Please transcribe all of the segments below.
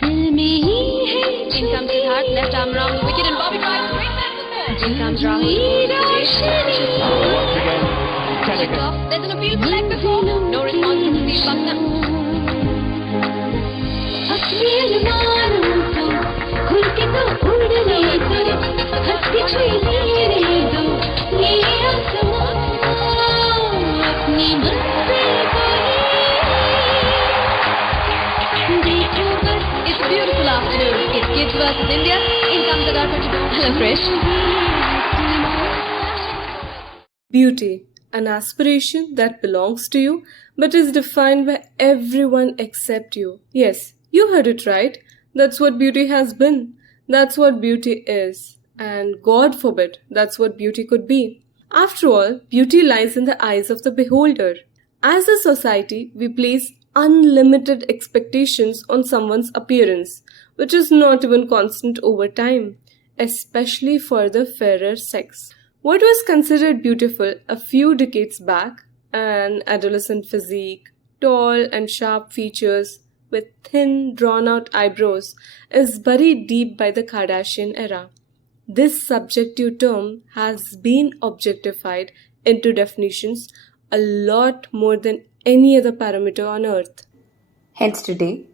In comes Siddharth, left arm around the wicket and Bobby drives straight back to four. In comes Rahul. Checked off. There's an appeal for leg before. No response from Steve Buckner. It's a beautiful afternoon. It's Kids versus India. In comes the Darpa. Hello, Krish. Beauty, an aspiration that belongs to you but is defined by everyone except you. Yes, you heard it right. That's what beauty has been. That's what beauty is. And God forbid, that's what beauty could be. After all, beauty lies in the eyes of the beholder. As a society, we place unlimited expectations on someone's appearance, which is not even constant over time, especially for the fairer sex. What was considered beautiful a few decades back, an adolescent physique, tall and sharp features with thin, drawn-out eyebrows, is buried deep by the Kardashian era. This subjective term has been objectified into definitions a lot more than any other parameter on earth. Hence today,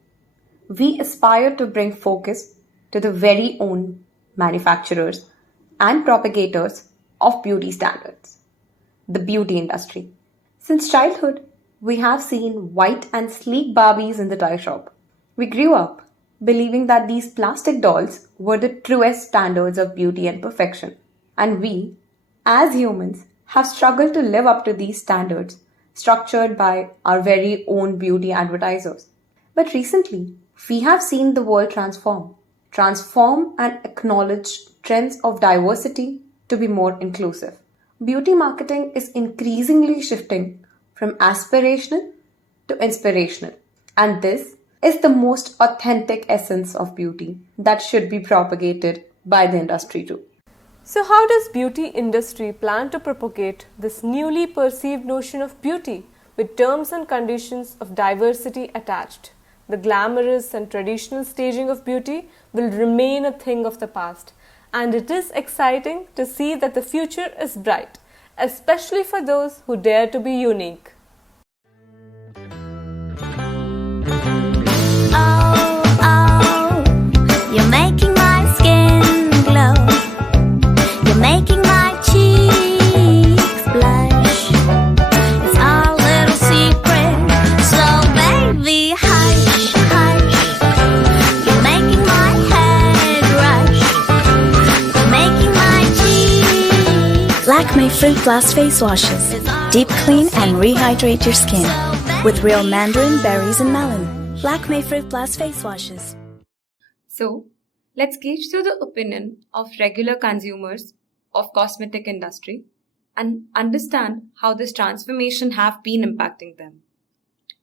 we aspire to bring focus to the very own manufacturers and propagators of beauty standards, the beauty industry. Since childhood, we have seen white and sleek Barbies in the toy shop. We grew up believing that these plastic dolls were the truest standards of beauty and perfection. And we, as humans, have struggled to live up to these standards structured by our very own beauty advertisers. But recently, we have seen the world transform and acknowledge trends of diversity to be more inclusive. Beauty marketing is increasingly shifting from aspirational to inspirational. And this is the most authentic essence of beauty that should be propagated by the industry too. So how does beauty industry plan to propagate this newly perceived notion of beauty with terms and conditions of diversity attached? The glamorous and traditional staging of beauty will remain a thing of the past, and it is exciting to see that the future is bright, especially for those who dare to be unique. You're making my skin glow. You're making my cheeks blush. It's our little secret, so baby, hush, hush. You're making my head rush. You're making my cheeks. Lakme Fruit Blast Face Washes. Deep clean and rehydrate your skin with real mandarin, berries and melon. Lakme Fruit Blast Face Washes. So, let's gauge through the opinion of regular consumers of cosmetic industry and understand how this transformation have been impacting them.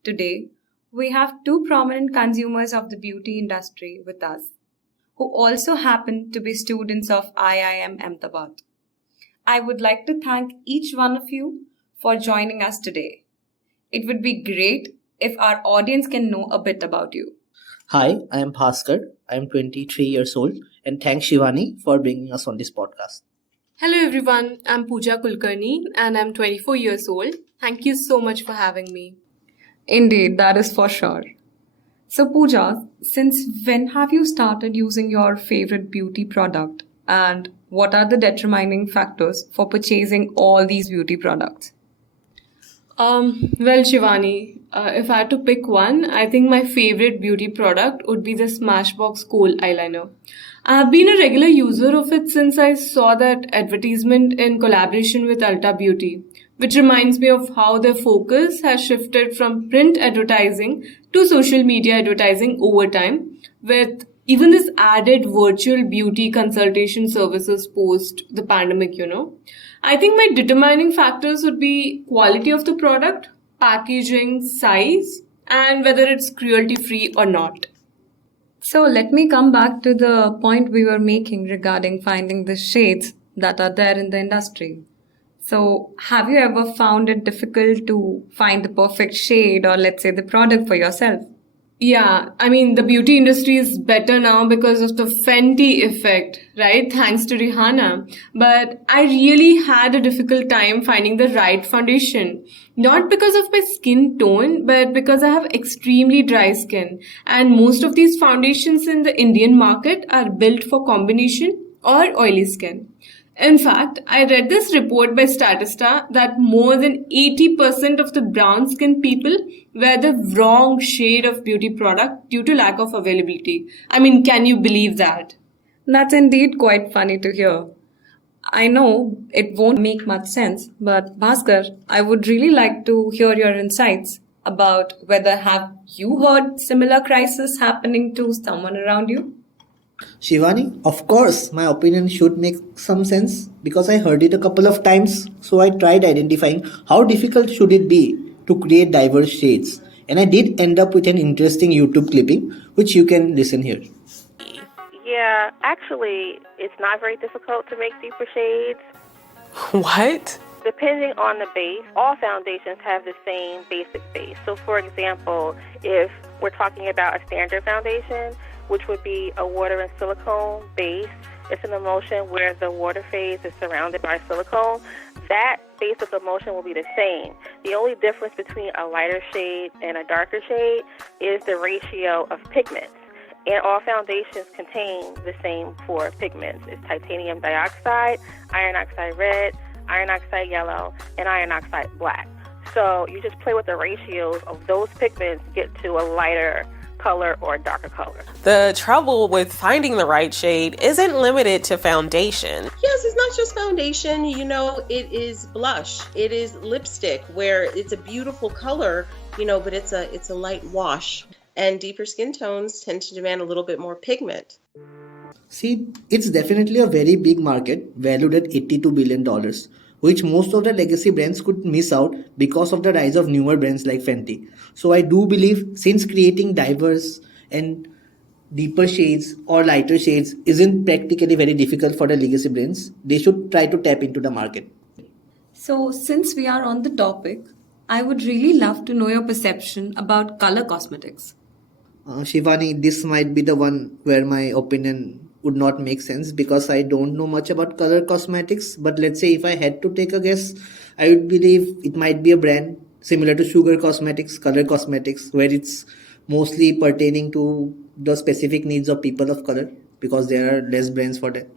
Today, we have two prominent consumers of the beauty industry with us, who also happen to be students of IIM Ahmedabad. I would like to thank each one of you for joining us today. It would be great if our audience can know a bit about you. Hi, I am Bhaskar. I am 23 years old, and thanks Shivani for bringing us on this podcast. Hello everyone, I'm Pooja Kulkarni and I'm 24 years old. Thank you so much for having me. Indeed, that is for sure. So Pooja, since when have you started using your favorite beauty product, and what are the determining factors for purchasing all these beauty products? Well, Shivani, if I had to pick one, I think my favorite beauty product would be the Smashbox Kohl eyeliner. I have been a regular user of it since I saw that advertisement in collaboration with Ulta Beauty, which reminds me of how their focus has shifted from print advertising to social media advertising over time, with even this added virtual beauty consultation services post the pandemic, I think my determining factors would be quality of the product, packaging, size, and whether it's cruelty-free or not. So let me come back to the point we were making regarding finding the shades that are there in the industry. So have you ever found it difficult to find the perfect shade or let's say the product for yourself? Yeah, I mean, the beauty industry is better now because of the Fenty effect, right? Thanks to Rihanna. But I really had a difficult time finding the right foundation. Not because of my skin tone, but because I have extremely dry skin. And most of these foundations in the Indian market are built for combination or oily skin. In fact, I read this report by Statista that more than 80% of the brown skinned people wear the wrong shade of beauty product due to lack of availability. I mean, can you believe that? That's indeed quite funny to hear. I know it won't make much sense, but Bhaskar, I would really like to hear your insights about whether have you heard similar crisis happening to someone around you? Shivani, of course, my opinion should make some sense because I heard it a couple of times. So I tried identifying how difficult should it be to create diverse shades. And I did end up with an interesting YouTube clipping, which you can listen here. Yeah, actually, it's not very difficult to make deeper shades. What? Depending on the base, all foundations have the same basic base. So, for example, if we're talking about a standard foundation, which would be a water and silicone base, it's an emulsion where the water phase is surrounded by silicone. That basic emulsion will be the same. The only difference between a lighter shade and a darker shade is the ratio of pigments. And all foundations contain the same four pigments. It's titanium dioxide, iron oxide red, iron oxide yellow, and iron oxide black. So you just play with the ratios of those pigments, get to a lighter color or a darker color. The trouble with finding the right shade isn't limited to foundation. Yes, it's not just foundation, it is blush. It is lipstick where it's a beautiful color, but it's a light wash. And deeper skin tones tend to demand a little bit more pigment. See, it's definitely a very big market valued at $82 billion, which most of the legacy brands could miss out because of the rise of newer brands like Fenty. So I do believe since creating diverse and deeper shades or lighter shades isn't practically very difficult for the legacy brands, they should try to tap into the market. So, since we are on the topic, I would really love to know your perception about color cosmetics. Shivani, this might be the one where my opinion would not make sense because I don't know much about color cosmetics. But let's say if I had to take a guess, I would believe it might be a brand similar to Sugar Cosmetics, Color Cosmetics, where it's mostly pertaining to the specific needs of people of color because there are less brands for that.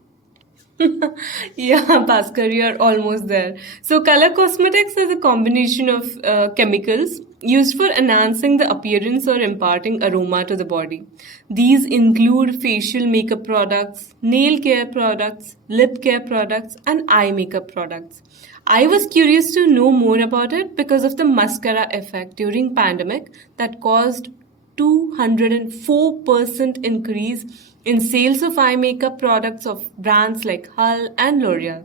Yeah, Bhaskar, you're almost there. So, color cosmetics is a combination of chemicals used for enhancing the appearance or imparting aroma to the body. These include facial makeup products, nail care products, lip care products, and eye makeup products. I was curious to know more about it because of the mascara effect during pandemic that caused 204% increase in sales of eye makeup products of brands like Hull and L'Oreal.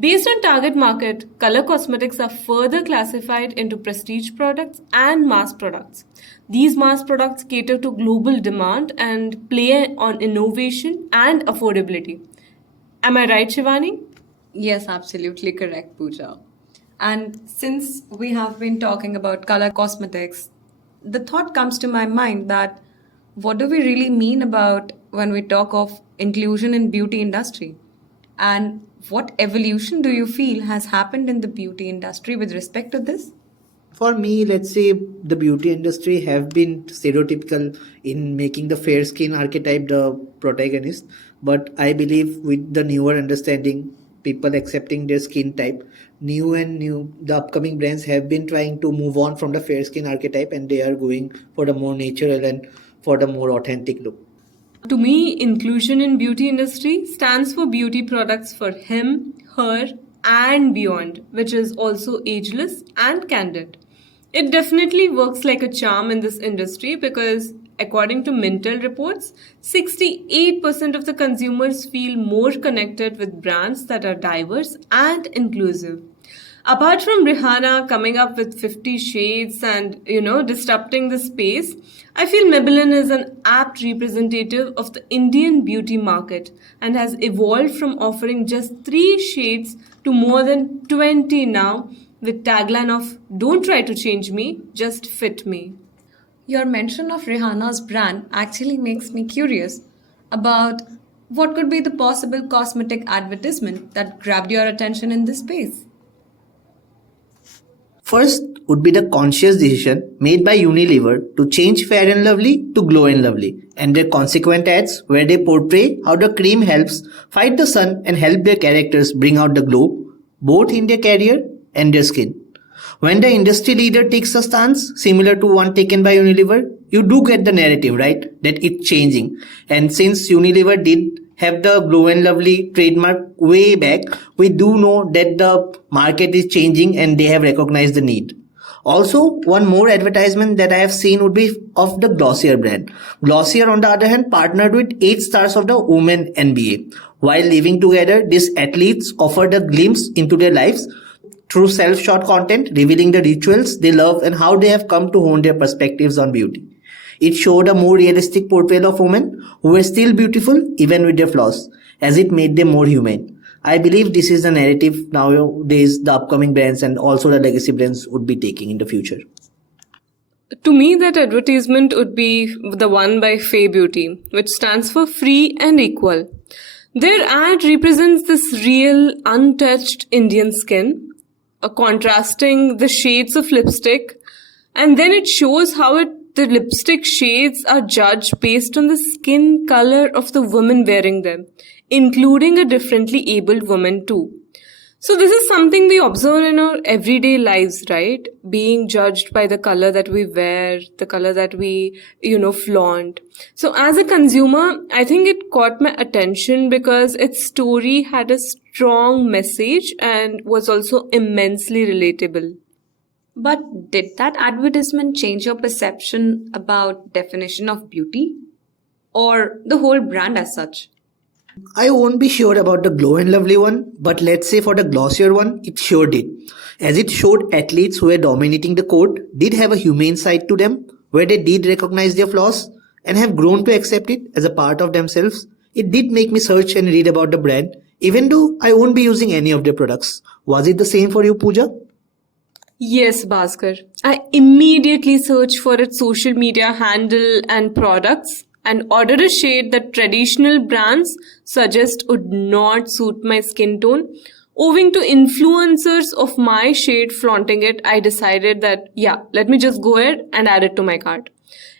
Based on target market, color cosmetics are further classified into prestige products and mass products. These mass products cater to global demand and play on innovation and affordability. Am I right, Shivani? Yes, absolutely correct, Pooja. And since we have been talking about color cosmetics, the thought comes to my mind that what do we really mean about when we talk of inclusion in beauty industry? And what evolution do you feel has happened in the beauty industry with respect to this? For me, let's say the beauty industry have been stereotypical in making the fair skin archetype the protagonist. But I believe with the newer understanding, people accepting their skin type, the upcoming brands have been trying to move on from the fair skin archetype and they are going for the more natural and for the more authentic look. To me, inclusion in beauty industry stands for beauty products for him, her, and beyond, which is also ageless and candid. It definitely works like a charm in this industry because, according to Mintel reports, 68% of the consumers feel more connected with brands that are diverse and inclusive. Apart from Rihanna coming up with 50 shades and, disrupting the space, I feel Maybelline is an apt representative of the Indian beauty market and has evolved from offering just 3 shades to more than 20 now with tagline of "Don't try to change me, just fit me." Your mention of Rihanna's brand actually makes me curious about what could be the possible cosmetic advertisement that grabbed your attention in this space. First would be the conscious decision made by Unilever to change Fair and Lovely to Glow and Lovely, and their consequent ads where they portray how the cream helps fight the sun and help their characters bring out the glow both in their career and their skin. When the industry leader takes a stance similar to one taken by Unilever, you do get the narrative, right? That it's changing. And since Unilever did have the Glow and Lovely trademark way back, we do know that the market is changing and they have recognized the need. Also, one more advertisement that I have seen would be of the Glossier brand. Glossier, on the other hand, partnered with 8 stars of the Women NBA. While living together, these athletes offered a glimpse into their lives through self-shot content, revealing the rituals they love and how they have come to hone their perspectives on beauty. It showed a more realistic portrayal of women who were still beautiful even with their flaws, as it made them more human. I believe this is the narrative nowadays the upcoming brands and also the legacy brands would be taking in the future. To me, that advertisement would be the one by Fay Beauty, which stands for Free and Equal. Their ad represents this real, untouched Indian skin, contrasting the shades of lipstick, and then it shows how the lipstick shades are judged based on the skin color of the woman wearing them, including a differently abled woman too. So this is something we observe in our everyday lives, right? Being judged by the color that we wear, the color that we, flaunt. So as a consumer, I think it caught my attention because its story had a strong message and was also immensely relatable. But did that advertisement change your perception about definition of beauty or the whole brand as such? I won't be sure about the Glow and Lovely one, but let's say for the Glossier one, it sure did. As it showed athletes who were dominating the court did have a humane side to them, where they did recognize their flaws and have grown to accept it as a part of themselves. It did make me search and read about the brand, even though I won't be using any of their products. Was it the same for you, Pooja? Yes, Bhaskar. I immediately searched for its social media handle and products and ordered a shade that traditional brands suggest would not suit my skin tone. Owing to influencers of my shade flaunting it, I decided that, let me just go ahead and add it to my cart.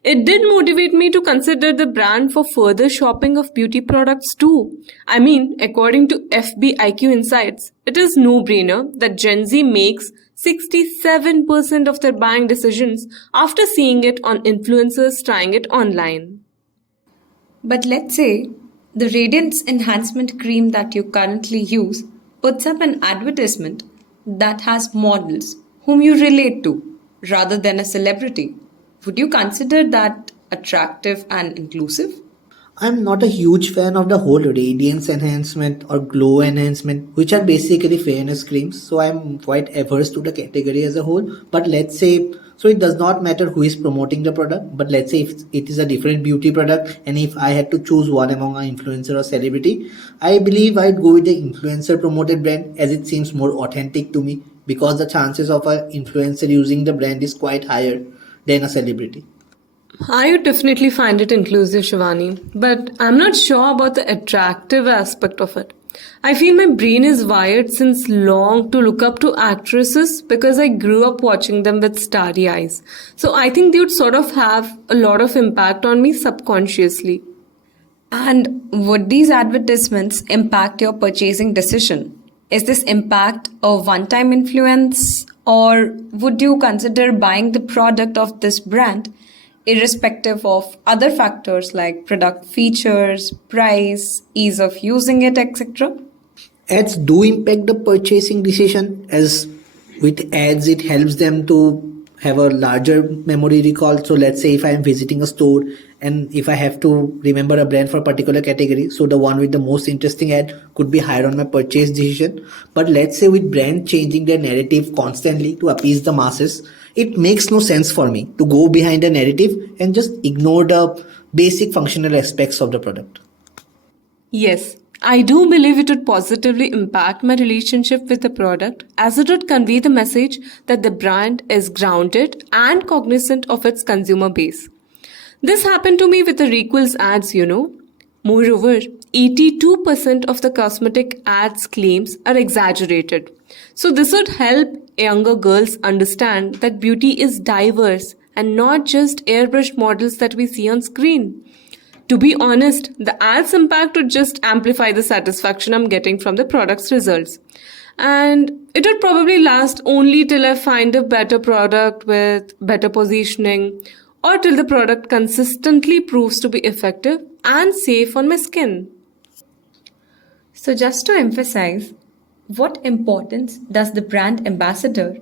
It did motivate me to consider the brand for further shopping of beauty products too. I mean, according to FBIQ Insights, it is no-brainer that Gen Z makes 67% of their buying decisions after seeing it on influencers trying it online. But let's say the radiance enhancement cream that you currently use puts up an advertisement that has models whom you relate to rather than a celebrity. Would you consider that attractive and inclusive? I'm not a huge fan of the whole radiance enhancement or glow enhancement, which are basically fairness creams. So I'm quite averse to the category as a whole. But let's say, so it does not matter who is promoting the product. But let's say if it is a different beauty product and if I had to choose one among an influencer or celebrity, I believe I'd go with the influencer promoted brand as it seems more authentic to me because the chances of an influencer using the brand is quite higher than a celebrity. I would definitely find it inclusive, Shivani, but I'm not sure about the attractive aspect of it. I feel my brain is wired since long to look up to actresses because I grew up watching them with starry eyes. So I think they would sort of have a lot of impact on me subconsciously. And would these advertisements impact your purchasing decision? Is this impact a one-time influence, or would you consider buying the product of this brand irrespective of other factors like product features, price, ease of using it, etc.? Ads do impact the purchasing decision, as with ads it helps them to have a larger memory recall. So let's say if I am visiting a store and if I have to remember a brand for a particular category, so the one with the most interesting ad could be higher on my purchase decision. But let's say with brand changing their narrative constantly to appease the masses, it makes no sense for me to go behind the narrative and just ignore the basic functional aspects of the product. Yes, I do believe it would positively impact my relationship with the product as it would convey the message that the brand is grounded and cognizant of its consumer base. This happened to me with the Requels ads. Moreover, 82% of the cosmetic ads claims are exaggerated. So this would help younger girls understand that beauty is diverse and not just airbrushed models that we see on screen. To be honest, the ads impact would just amplify the satisfaction I'm getting from the product's results. And it would probably last only till I find a better product with better positioning or till the product consistently proves to be effective and safe on my skin. So, just to emphasize, what importance does the brand ambassador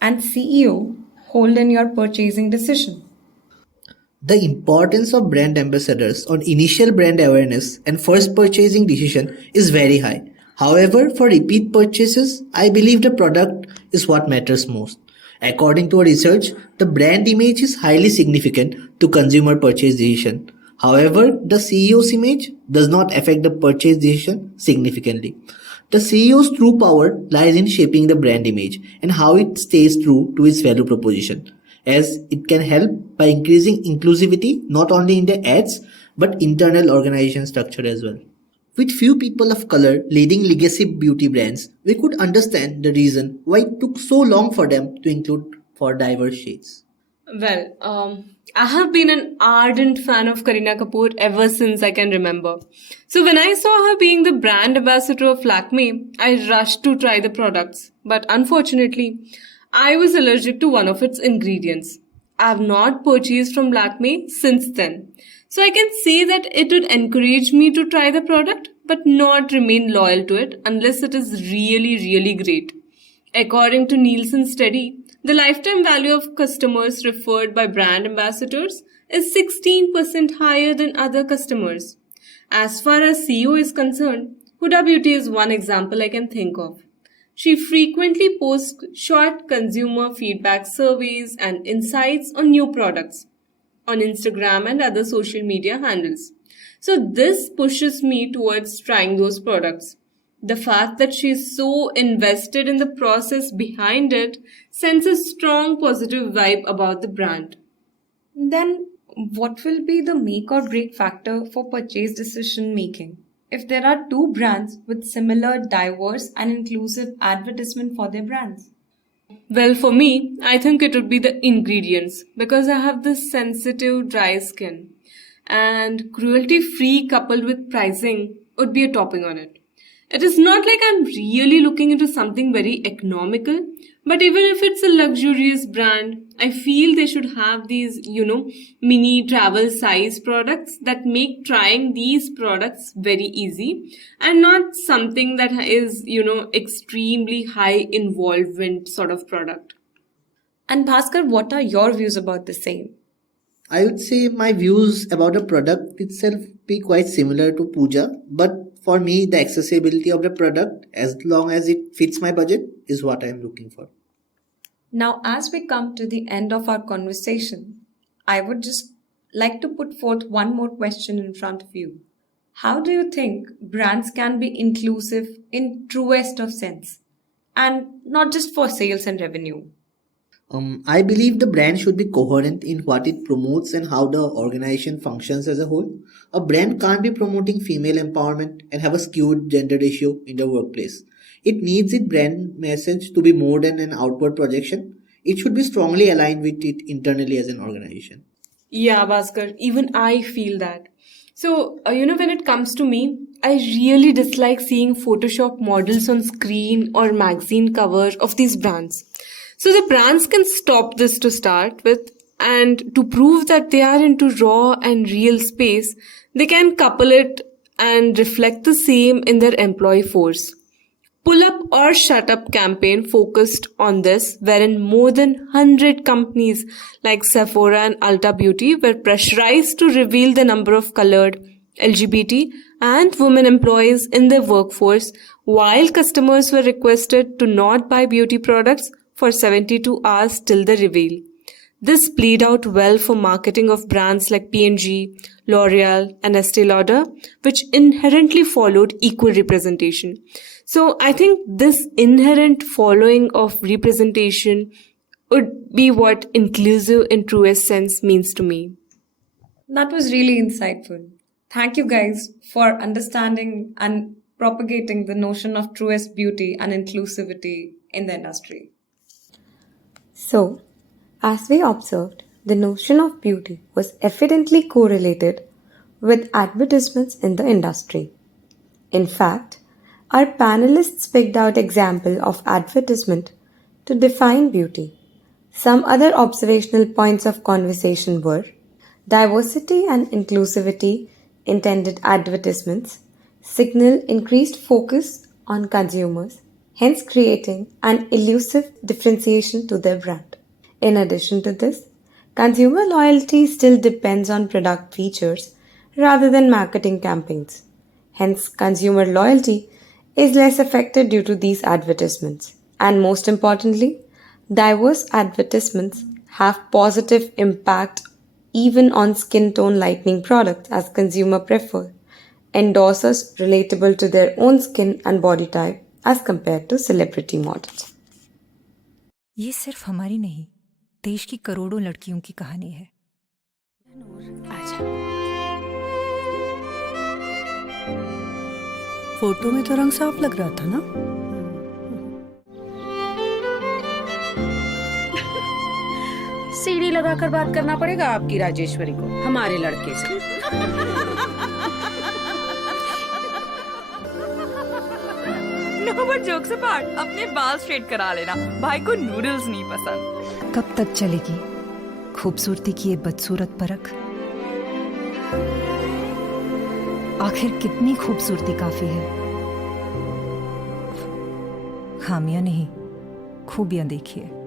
and CEO hold in your purchasing decision? The importance of brand ambassadors on initial brand awareness and first purchasing decision is very high. However, for repeat purchases, I believe the product is what matters most. According to our research, the brand image is highly significant to consumer purchase decision. However, the CEO's image does not affect the purchase decision significantly. The CEO's true power lies in shaping the brand image and how it stays true to its value proposition, as it can help by increasing inclusivity not only in the ads but internal organization structure as well. With few people of color leading legacy beauty brands, we could understand the reason why it took so long for them to include for diverse shades. I have been an ardent fan of Kareena Kapoor ever since I can remember. So when I saw her being the brand ambassador of Lakme, I rushed to try the products. But unfortunately, I was allergic to one of its ingredients. I have not purchased from Lakme since then. So I can say that it would encourage me to try the product but not remain loyal to it unless it is really, really great. According to Nielsen study, the lifetime value of customers referred by brand ambassadors is 16% higher than other customers. As far as CEO is concerned, Huda Beauty is one example I can think of. She frequently posts short consumer feedback surveys and insights on new products on Instagram and other social media handles. So this pushes me towards trying those products. The fact that she is so invested in the process behind it sends a strong positive vibe about the brand. Then, what will be the make or break factor for purchase decision making if there are two brands with similar, diverse, and inclusive advertisement for their brands? Well, for me, I think it would be the ingredients because I have this sensitive, dry skin. And cruelty free coupled with pricing would be a topping on it. It is not like I'm really looking into something very economical, but even if it's a luxurious brand, I feel they should have these, mini travel size products that make trying these products very easy and not something that is, extremely high involvement sort of product. And Bhaskar, what are your views about the same? I would say my views about the product itself be quite similar to Pooja, but for me, the accessibility of the product, as long as it fits my budget, is what I am looking for. Now, as we come to the end of our conversation, I would just like to put forth one more question in front of you. How do you think brands can be inclusive in truest of sense and not just for sales and revenue? I believe the brand should be coherent in what it promotes and how the organization functions as a whole. A brand can't be promoting female empowerment and have a skewed gender ratio in the workplace. It needs its brand message to be more than an outward projection. It should be strongly aligned with it internally as an organization. Yeah, Bhaskar, even I feel that. So, when it comes to me, I really dislike seeing Photoshop models on screen or magazine cover of these brands. So the brands can stop this to start with, and to prove that they are into raw and real space, they can couple it and reflect the same in their employee force. Pull Up or Shut Up campaign focused on this, wherein more than 100 companies like Sephora and Ulta Beauty were pressurized to reveal the number of colored, LGBT and women employees in their workforce, while customers were requested to not buy beauty products for 72 hours till the reveal. This played out well for marketing of brands like P&G, L'Oreal, and Estee Lauder, which inherently followed equal representation. So I think this inherent following of representation would be what inclusive in truest sense means to me. That was really insightful. Thank you guys for understanding and propagating the notion of truest beauty and inclusivity in the industry. So, as we observed, the notion of beauty was evidently correlated with advertisements in the industry. In fact, our panelists picked out examples of advertisement to define beauty. Some other observational points of conversation were diversity and inclusivity intended advertisements signal increased focus on consumers, hence creating an elusive differentiation to their brand. In addition to this, consumer loyalty still depends on product features rather than marketing campaigns. Hence, consumer loyalty is less affected due to these advertisements. And most importantly, diverse advertisements have positive impact even on skin tone lightening products as consumer prefer endorsers relatable to their own skin and body type as compared to celebrity models. ये सिर्फ हमारी नहीं, देश की करोड़ों लड़कियों की कहानी है. फोटो में तो रंग साफ लग रहा था ना? सीढ़ी लगाकर बात करना पड़ेगा आपकी राजेश्वरी को हमारे लड़के से. नो बट जोक्स अपार्ट, अपने बाल स्ट्रेट करा लेना, भाई को नूडल्स नहीं पसंद. कब तक चलेगी खूबसूरती की ये बदसूरत परख? आखिर कितनी खूबसूरती काफी है? खामियां नहीं, खूबियां देखिए.